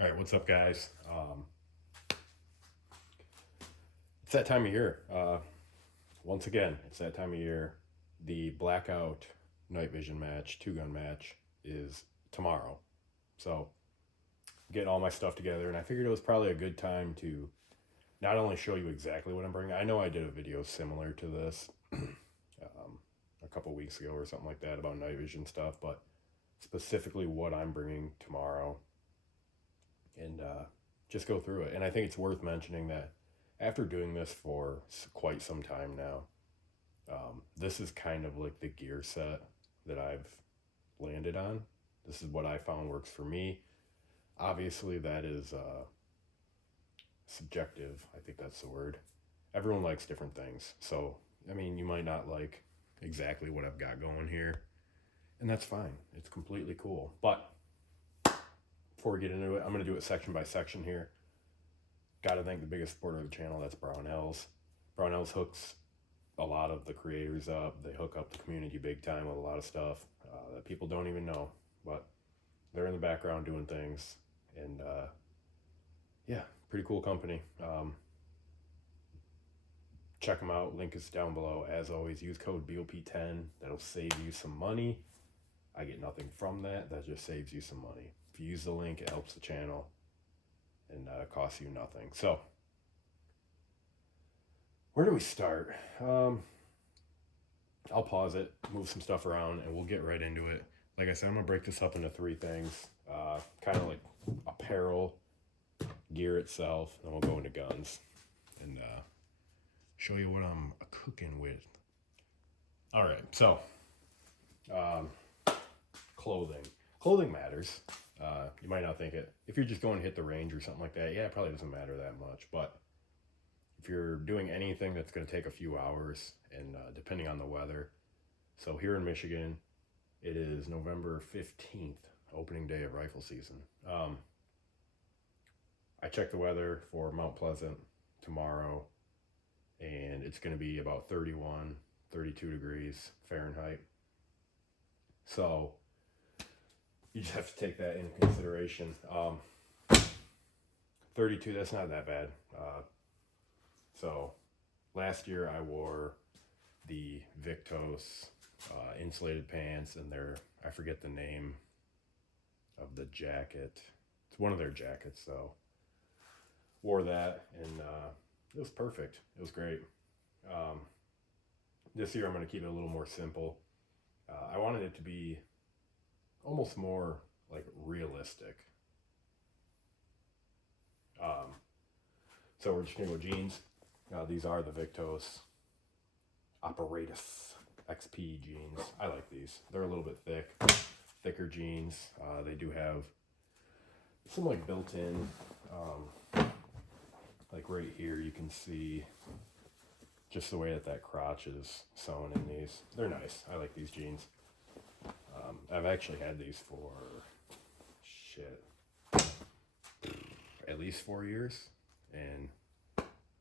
All right, what's up, guys? It's that time of year. Once again, it's that time of year. The Blackout Night Vision match, two-gun match, is tomorrow. So, getting all my stuff together, and I figured it was probably a good time to not only show you exactly what I'm bringing. I know I did a video similar to this a couple weeks ago or something like that about night vision stuff, but specifically what I'm bringing tomorrow, and just go through it. And I think it's worth mentioning that after doing this for quite some time now, this is kind of like the gear set that I've landed on. This is what I found works for me. Obviously, that is subjective. I think that's the word. Everyone likes different things. So, I mean, you might not like exactly what I've got going here, and that's fine. It's completely cool. But before we get into it, I'm going to do it section by section here. Got to thank the biggest supporter of the channel. That's Brownells. Brownells hooks a lot of the creators up. They hook up the community big time with a lot of stuff that people don't even know. But they're in the background doing things. And yeah, pretty cool company. Check them out. Link is down below. As always, use code BOP10. That'll save you some money. I get nothing from that. That just saves you some money. If you use the link, it helps the channel and costs you nothing. So, where do we start? I'll pause it, move some stuff around, and we'll get right into it. Like I said, I'm going to break this up into three things. Kind of like apparel, gear itself, then we'll go into guns. And show you what I'm cooking with. All right, so clothing. Clothing matters. You might not think it. If you're just going to hit the range or something like that, yeah, it probably doesn't matter that much. But if you're doing anything that's going to take a few hours, and depending on the weather, so here in Michigan, it is November 15th, opening day of rifle season. I checked the weather for Mount Pleasant tomorrow, and it's going to be about 31, 32 degrees Fahrenheit. So you just have to take that into consideration. 32, that's not that bad. So last year I wore the Victos insulated pants, and I forget the name of the jacket. It's one of their jackets, though. Wore that, and it was perfect. It was great. This year I'm going to keep it a little more simple. I wanted it to be almost more like realistic. So we're just going to go jeans. These are the Victos Apparatus XP jeans. I like these. They're a little bit thicker jeans. They do have some like built-in, like right here you can see just the way that crotch is sewn in these. They're nice. I like these jeans. I've actually had these for at least 4 years, and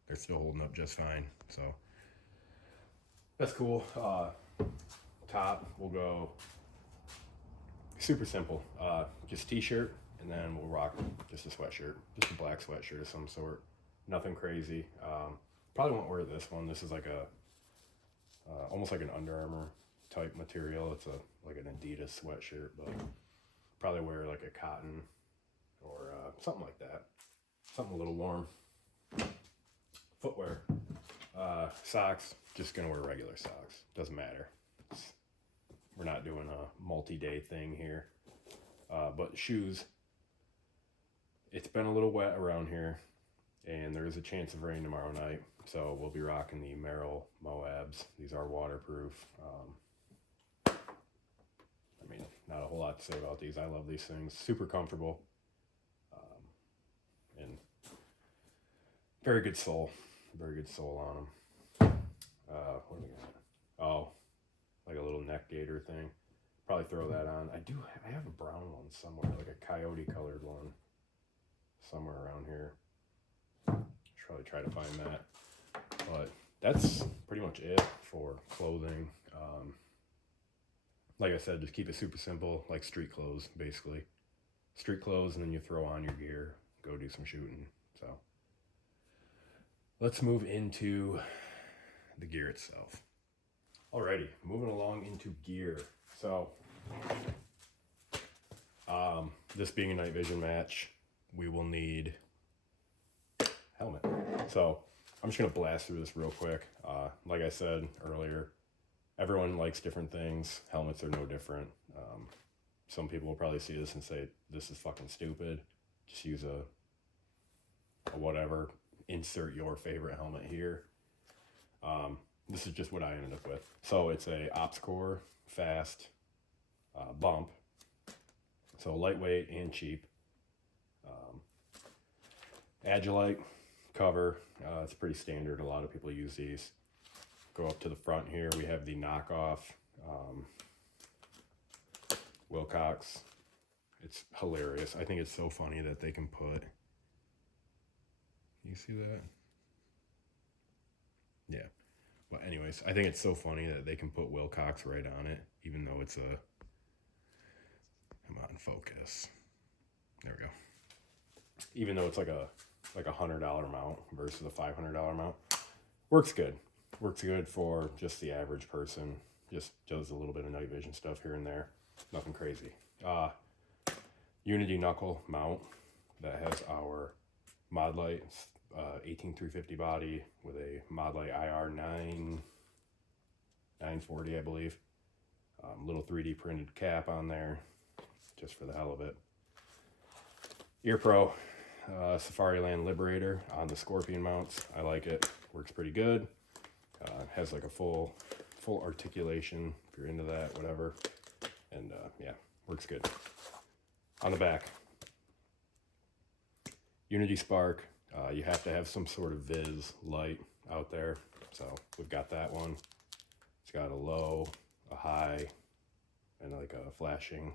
they're still holding up just fine. So that's cool. Top, we'll go super simple. Just t-shirt, and then we'll rock just a sweatshirt, just a black sweatshirt of some sort. Nothing crazy. Probably won't wear this one. This is like almost like an Under Armour type material. It's like an Adidas sweatshirt, but probably wear like a cotton or something like that. Something a little warm. Footwear. Socks, just gonna wear regular socks. Doesn't matter. We're not doing a multi-day thing here. But shoes, it's been a little wet around here, and there is a chance of rain tomorrow night, so we'll be rocking the Merrell Moabs. These are waterproof. I mean, not a whole lot to say about these. I love these things. Super comfortable. And very good sole. Very good sole on them. What do we got? Oh, like a little neck gaiter thing. Probably throw that on. I have a brown one somewhere, like a coyote colored one somewhere around here. Should probably try to find that. But that's pretty much it for clothing. Like I said, just keep it super simple, like street clothes, basically. street clothes, and then you throw on your gear, go do some shooting. So let's move into the gear itself. Alrighty, moving along into gear. So this being a night vision match, we will need helmet. So I'm just gonna blast through this real quick. Like I said earlier, everyone likes different things. Helmets are no different. Some people will probably see this and say, this is fucking stupid. Just use a whatever. Insert your favorite helmet here. This is just what I ended up with. So it's a OpsCore fast bump. So lightweight and cheap. Agilite cover. It's pretty standard. A lot of people use these. Go up to the front here. We have the knockoff Wilcox. It's hilarious. I think it's so funny that they can put... You see that? Yeah. But anyways, I think it's so funny that they can put Wilcox right on it, even though it's a... Come on, focus. There we go. Even though it's like a $100 mount versus a $500 mount. Works good. Works good for just the average person. Just does a little bit of night vision stuff here and there. Nothing crazy. Unity knuckle mount that has our Modlite 18350 body with a Modlite IR 940, I believe. Little 3D printed cap on there, just for the hell of it. EarPro Safariland Liberator on the Scorpion mounts. I like it. Works pretty good. Has like a full articulation if you're into that, whatever. And yeah, works good. On the back, Unity Spark. You have to have some sort of Viz light out there. So we've got that one. It's got a low, a high, and like a flashing.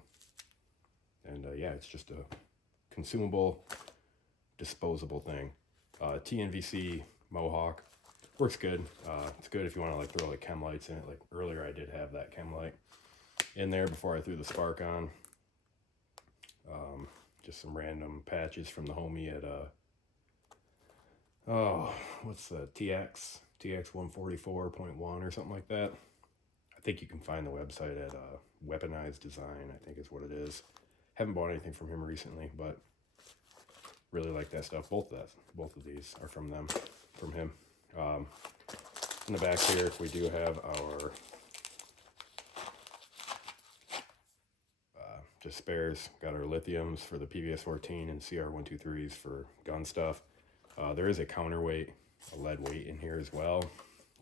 And yeah, it's just a consumable, disposable thing. TNVC Mohawk. Works good. It's good if you want to like throw like chem lights in it. Like earlier I did have that chem light in there before I threw the Spark on. Just some random patches from the homie at what's the TX 144.1 or something like that. I think you can find the website at Weaponized Design, I think is what it is. Haven't bought anything from him recently, but really like that stuff. Both of these are from him. In the back here, we do have our just spares. Got our lithiums for the PVS-14 and CR123s for gun stuff. There is a counterweight, a lead weight in here as well,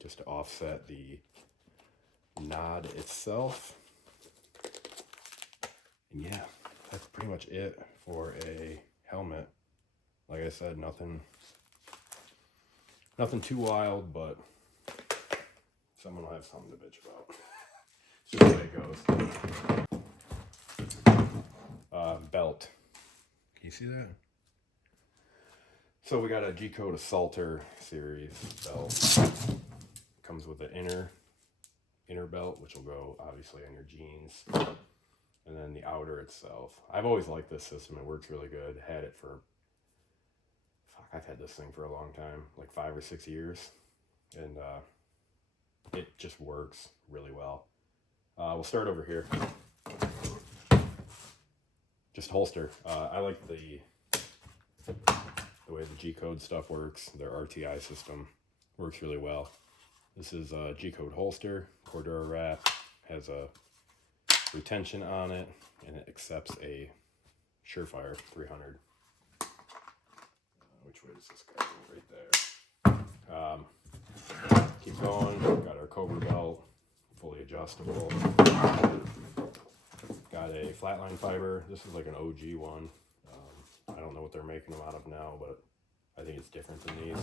just to offset the nod itself. And yeah, that's pretty much it for a helmet. Like I said, nothing too wild, but someone will have something to bitch about. It's just the way it goes. Belt. Can you see that? So we got a G-Code Assaulter series belt. Comes with an inner belt, which will go obviously on your jeans. And then the outer itself. I've always liked this system. It works really good. Had it for... I've had this thing for a long time, like 5 or 6 years, and it just works really well. We'll start over here. Just holster. I like the way the G-Code stuff works. Their RTI system works really well. This is a G-Code holster, Cordura wrap, has a retention on it, and it accepts a Surefire 300. Which way does this go? Right there. Keep going. Got our Cobra belt, fully adjustable. Got a flatline fiber. This is like an OG one. I don't know what they're making them out of now, but I think it's different than these.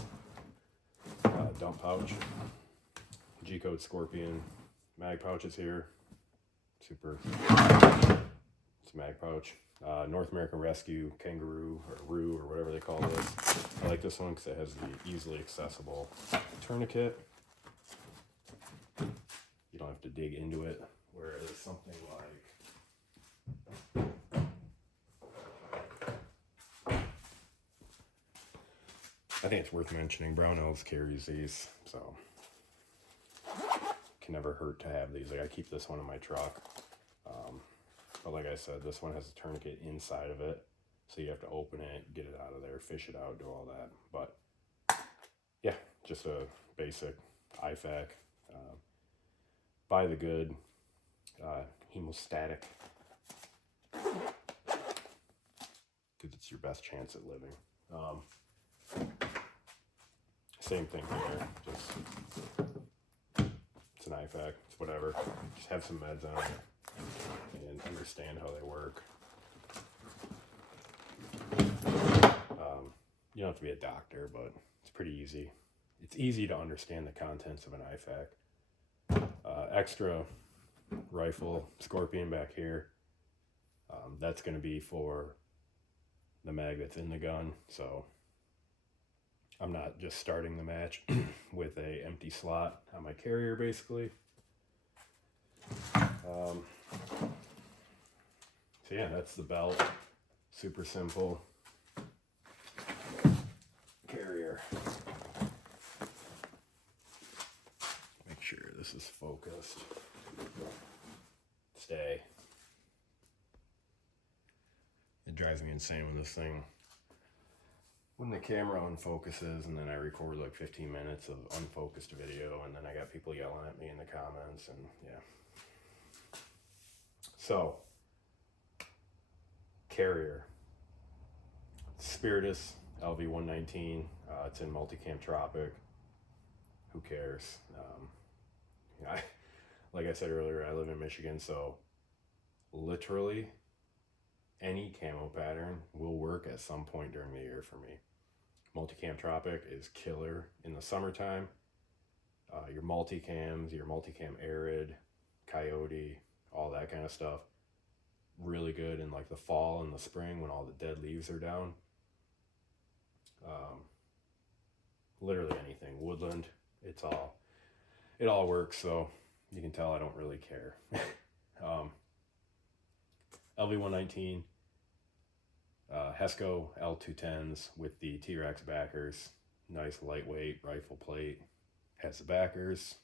Dump pouch. G-Code Scorpion. Mag pouches here. Super. It's a mag pouch. North American Rescue Kangaroo or Roo or whatever they call this. I like this one because it has the easily accessible tourniquet. You don't have to dig into it, whereas something like I think it's worth mentioning, Brownells carries these, so can never hurt to have these. Like, I keep this one in my truck. But like I said, this one has a tourniquet inside of it, so you have to open it, get it out of there, fish it out, do all that. But yeah, just a basic IFAK. Buy the good hemostatic, because it's your best chance at living. Same thing here, just it's an IFAK, it's whatever. Just have some meds on it and understand how they work. You don't have to be a doctor, but it's pretty easy. It's easy to understand the contents of an IFAK. Extra rifle Scorpion back here. That's going to be for the mag that's in the gun, so I'm not just starting the match with a empty slot on my carrier, basically. So yeah, that's the belt. Super simple carrier. Make sure this is focused. Stay. It drives me insane when this thing, when the camera unfocuses and then I record like 15 minutes of unfocused video and then I got people yelling at me in the comments, and yeah. So, carrier. Spiritus LV119. It's in Multicam Tropic. Who cares? Like I said earlier, I live in Michigan, so literally any camo pattern will work at some point during the year for me. Multicam Tropic is killer in the summertime. Your multicams, your Multicam Arid, Coyote, all that kind of stuff, really good in like the fall and the spring when all the dead leaves are down. Literally anything, woodland, it all works, so you can tell I don't really care. LV119, Hesco L210s with the T-Rex backers. Nice lightweight rifle plate. Has the backers.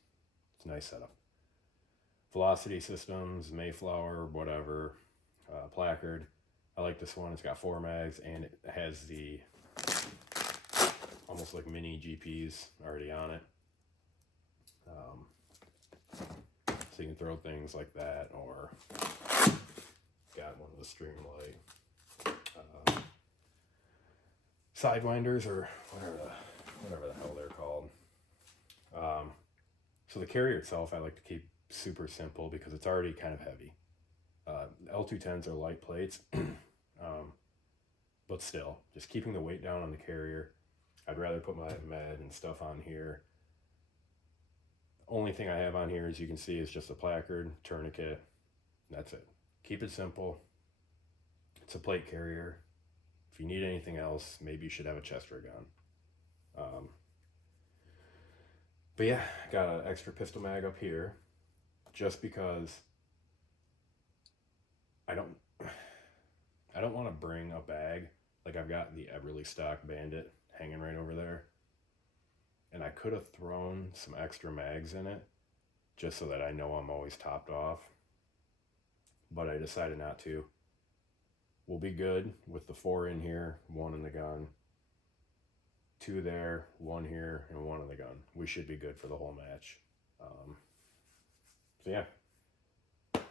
It's a nice setup. Velocity Systems, Mayflower, whatever. Placard. I like this one. It's got 4 mags and it has the almost like mini GPs already on it. So you can throw things like that, or got one of the Streamlight Sidewinders, or whatever the hell they're called. So the carrier itself I like to keep super simple because it's already kind of heavy. L210s are light plates, but still, just keeping the weight down on the carrier. I'd rather put my med and stuff on here. Only thing I have on here, as you can see, is just a placard, tourniquet. That's it. Keep it simple. It's a plate carrier. If you need anything else, maybe you should have a chest rig on. But yeah, got an extra pistol mag up here, just because I don't want to bring a bag. Like, I've got the Everly stock Bandit hanging right over there, and I could have thrown some extra mags in it just so that I know I'm always topped off, but I decided not to. We'll be good with the 4 in here, 1 in the gun, 2 there, 1 here, and 1 in the gun. We should be good for the whole match. So yeah, as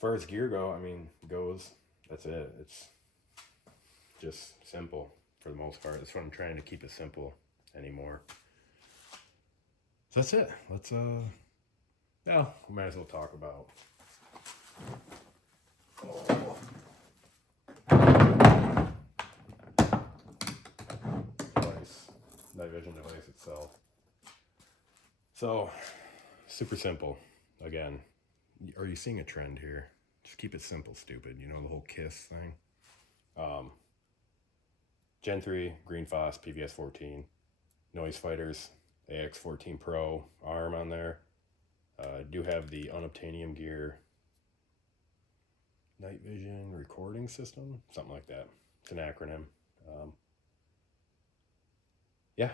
far as gear goes, that's it. It's just simple for the most part. That's what I'm trying to keep it simple anymore. So that's it. Let's now we might as well talk about night vision device itself. So super simple. Again, are you seeing a trend here? Just keep it simple, stupid. You know, the whole KISS thing. Gen 3 Green Foss PVS 14, Noise Fighters AX14 Pro arm on there. Do have the Unobtainium Gear night vision recording system, something like that. It's an acronym. yeah,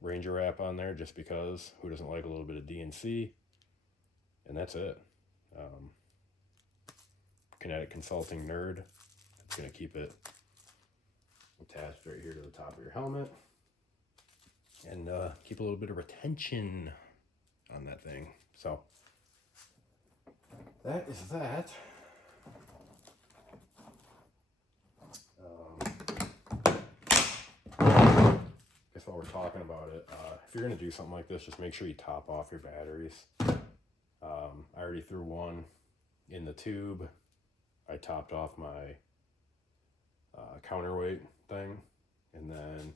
Ranger wrap on there just because. Who doesn't like a little bit of DNC? And that's it. Kinetic Consulting Nerd. It's going to keep it attached right here to the top of your helmet. And keep a little bit of retention on that thing. So that is that. Guess while we're talking about it, if you're going to do something like this, just make sure you top off your batteries. I already threw one in the tube. I topped off my counterweight thing, and then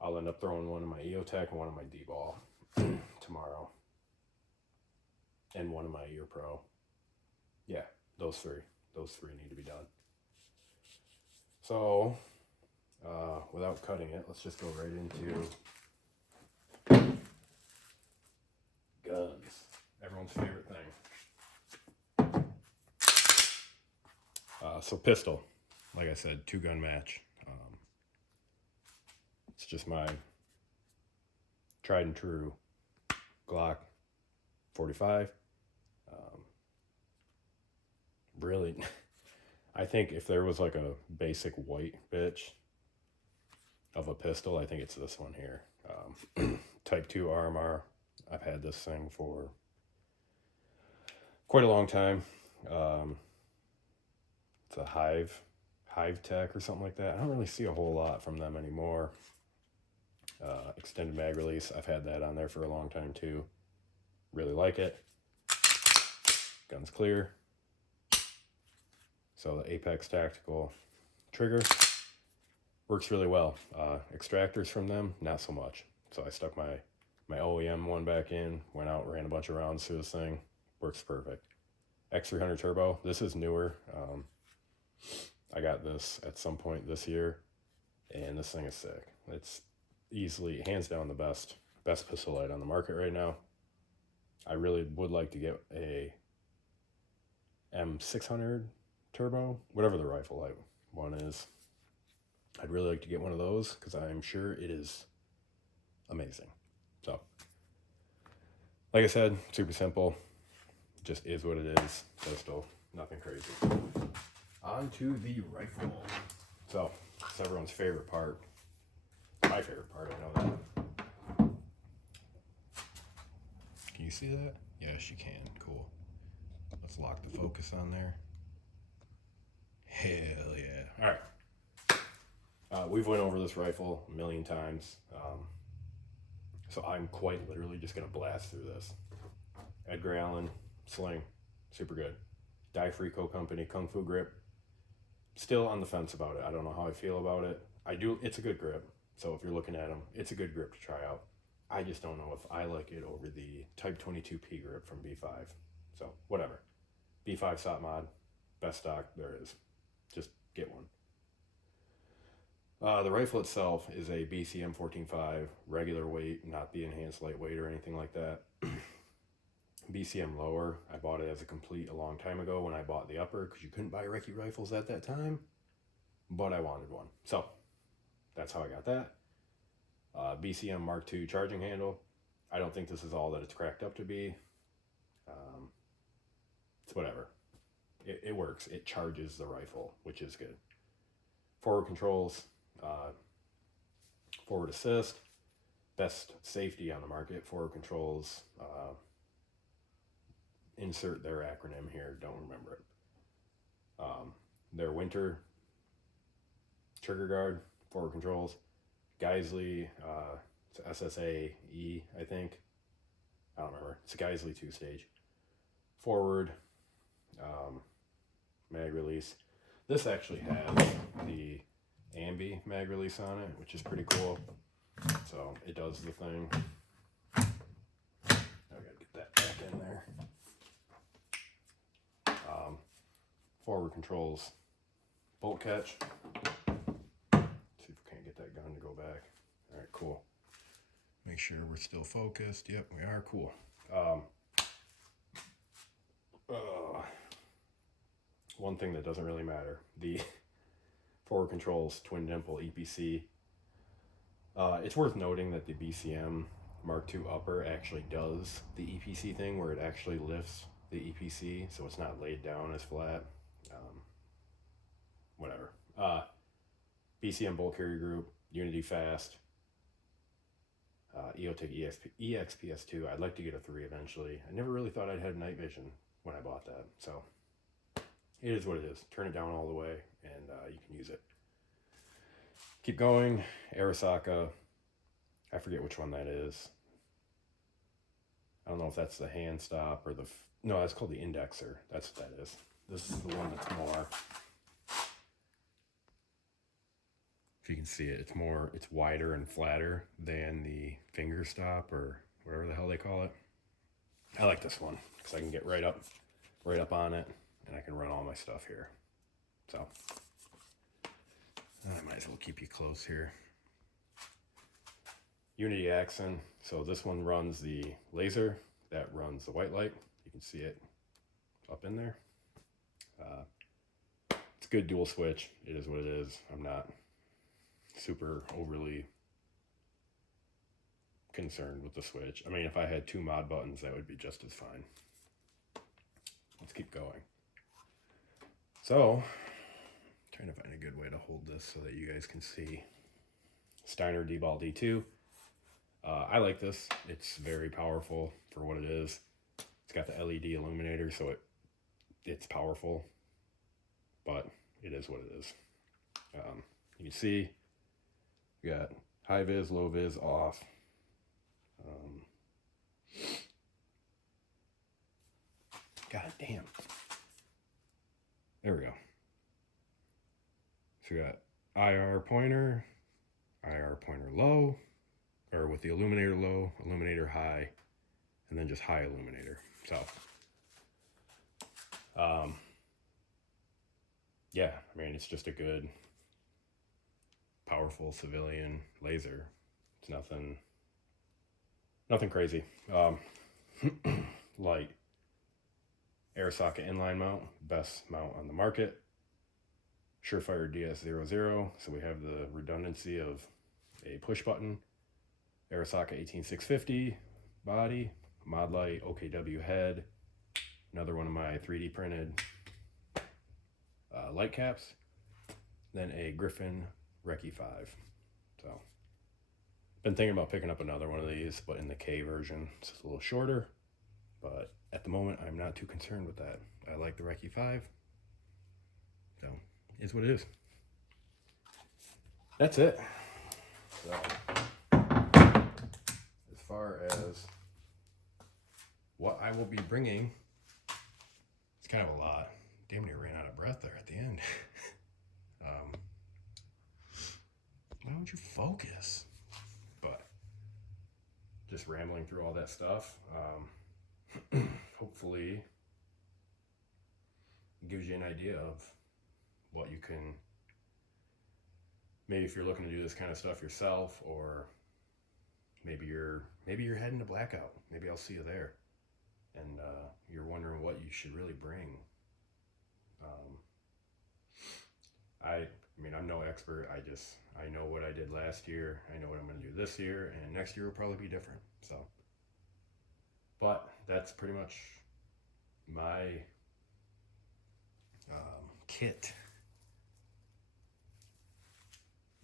I'll end up throwing one in my EOTech and one in my D-ball tomorrow, and one in my Ear Pro. Yeah, those three need to be done. So without cutting it, let's just go right into guns. Everyone's favorite thing. So pistol, like I said, 2-gun match. It's just my tried and true Glock 45. Really, I think if there was like a basic white bitch of a pistol, I think it's this one here. Type 2 RMR. I've had this thing for quite a long time. It's a Hive Tech or something like that. I don't really see a whole lot from them anymore. Extended mag release. I've had that on there for a long time too. Really like it. Gun's clear. So the Apex Tactical trigger works really well. Extractors from them, not so much. So I stuck my OEM one back in, went out, ran a bunch of rounds through this thing. Works perfect. X300 Turbo. This is newer. I got this at some point this year, and this thing is sick. It's easily, hands down, the best pistol light on the market right now. I really would like to get a M600 Turbo, whatever the rifle light one is. I'd really like to get one of those because I'm sure it is amazing. So, like I said, super simple. Just is what it is. Pistol, nothing crazy. On to the rifle. So, it's everyone's favorite part. My favorite part, I know that. Can you see that? Yes, you can. Cool. Let's lock the focus on there. Hell yeah. All right. We've went over this rifle a million times. So I'm quite literally just going to blast through this. Edgar Allan, sling, super good. Dai-Frico Company, Kung Fu grip. Still on the fence about it. I don't know how I feel about it. It's a good grip. So if you're looking at them, it's a good grip to try out. I just don't know if I like it over the Type 22P grip from B5. So whatever. B5 SOT mod, best stock there is. Just get one. The rifle itself is a BCM 14.5, regular weight, not the enhanced lightweight or anything like that. BCM lower. I bought it as a complete a long time ago when I bought the upper because you couldn't buy Recce rifles at that time, but I wanted one. So that's how I got that. BCM Mark II charging handle. I don't think this is all that it's cracked up to be. It's whatever. It works. It charges the rifle, which is good. Forward controls, forward assist, best safety on the market. Forward controls, insert their acronym here, don't remember it. Their winter trigger guard, forward controls. Geisley, it's SSAE, I think. I don't remember. It's a Geisley 2-stage. Forward, mag release. This actually has the Ambi mag release on it, which is pretty cool. So it does the thing. I gotta get that back in there. Forward controls, bolt catch. See if we can't get that gun to go back. All right, cool. Make sure we're still focused. Yep, we are. Cool. One thing that doesn't really matter, the forward controls twin dimple EPC It's worth noting that the BCM Mark II upper actually does the EPC thing where it actually lifts the EPC, so it's not laid down as flat. Um, whatever. BCM Bolt Carrier Group, Unity Fast, EOTech EXPS2. I'd like to get a 3 eventually. I never really thought I'd have night vision when I bought that, so it is what it is. Turn it down all the way, and you can use it. Keep going. Arisaka. I forget which one that is. I don't know if that's the hand stop or the... No, that's called the indexer. That's what that is. This is the one that's more... If you can see it, it's wider and flatter than the finger stop or whatever the hell they call it. I like this one because I can get right up on it, and I can run all my stuff here. So I might as well keep you close here. Unity Axon. So this one runs the laser, that runs the white light. You can see it up in there. It's a good dual switch. It is what it is. I'm not super overly concerned with the switch. I mean, if I had 2 mod buttons, that would be just as fine. Let's keep going. So, I'm trying to find a good way to hold this so that you guys can see. Steiner D-Ball D2. I like this. It's very powerful for what it is. It's got the LED illuminator, so it's powerful, but it is what it is. You can see we got high vis, low vis, off. God damn. There we go. So we got IR pointer low, or with the illuminator low, illuminator high, and then just high illuminator. So, yeah, I mean, it's just a good, powerful civilian laser. It's nothing crazy. Light. Arisaka inline mount, best mount on the market. Surefire DS00, so we have the redundancy of a push button. Arisaka 18650 body, Mod Light OKW head, another one of my 3D printed light caps, then a Griffin Recce 5. So, been thinking about picking up another one of these, but in the K version, it's a little shorter, but at the moment, I'm not too concerned with that. I like the Recce 5, so it's what it is. That's it. So, as far as what I will be bringing, it's kind of a lot. Damn near ran out of breath there at the end. Why don't you focus? But just rambling through all that stuff. Hopefully it gives you an idea of what you can, maybe if you're looking to do this kind of stuff yourself, or maybe you're heading to Blackout. Maybe I'll see you there, and you're wondering what you should really bring. I mean, I'm no expert. I know what I did last year. I know what I'm going to do this year, and next year will probably be different. So, but that's pretty much my kit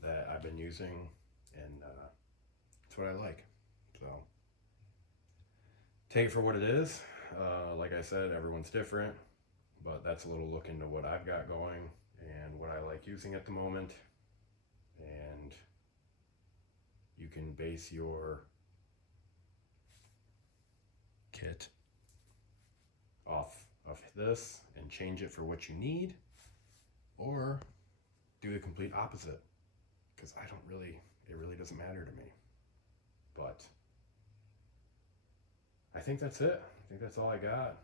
that I've been using, and it's what I like. So take it for what it is. Like I said, everyone's different, but that's a little look into what I've got going and what I like using at the moment. And you can base your kit off of this and change it for what you need, or do the complete opposite, because it really doesn't matter to me. But I think that's it. I think that's all I got.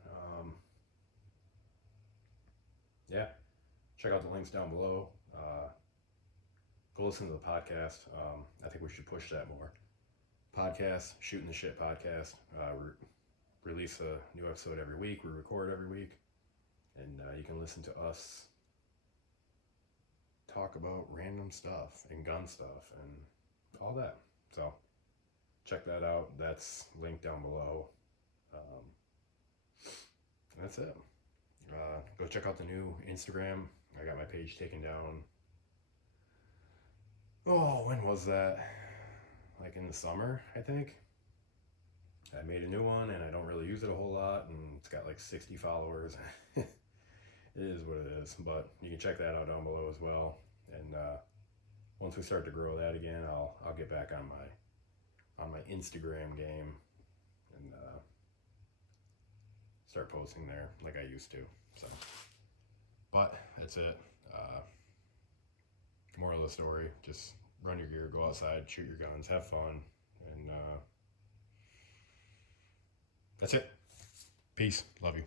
Yeah, check out the links down below. Go listen to the podcast. I think we should push that more. Podcast, Shooting the Shit podcast. Release a new episode every week. We record every week. And you can listen to us talk about random stuff and gun stuff and all that. So check that out. That's linked down below. That's it. Go check out the new Instagram. I got my page taken down. Oh, when was that? Like in the summer, I think. I made a new one and I don't really use it a whole lot, and it's got like 60 followers. It is what it is, but you can check that out down below as well. And once we start to grow that again, I'll get back on my Instagram game and start posting there like I used to. So, but that's it. Moral of the story: just run your gear, go outside, shoot your guns, have fun, and that's it. Peace. Love you.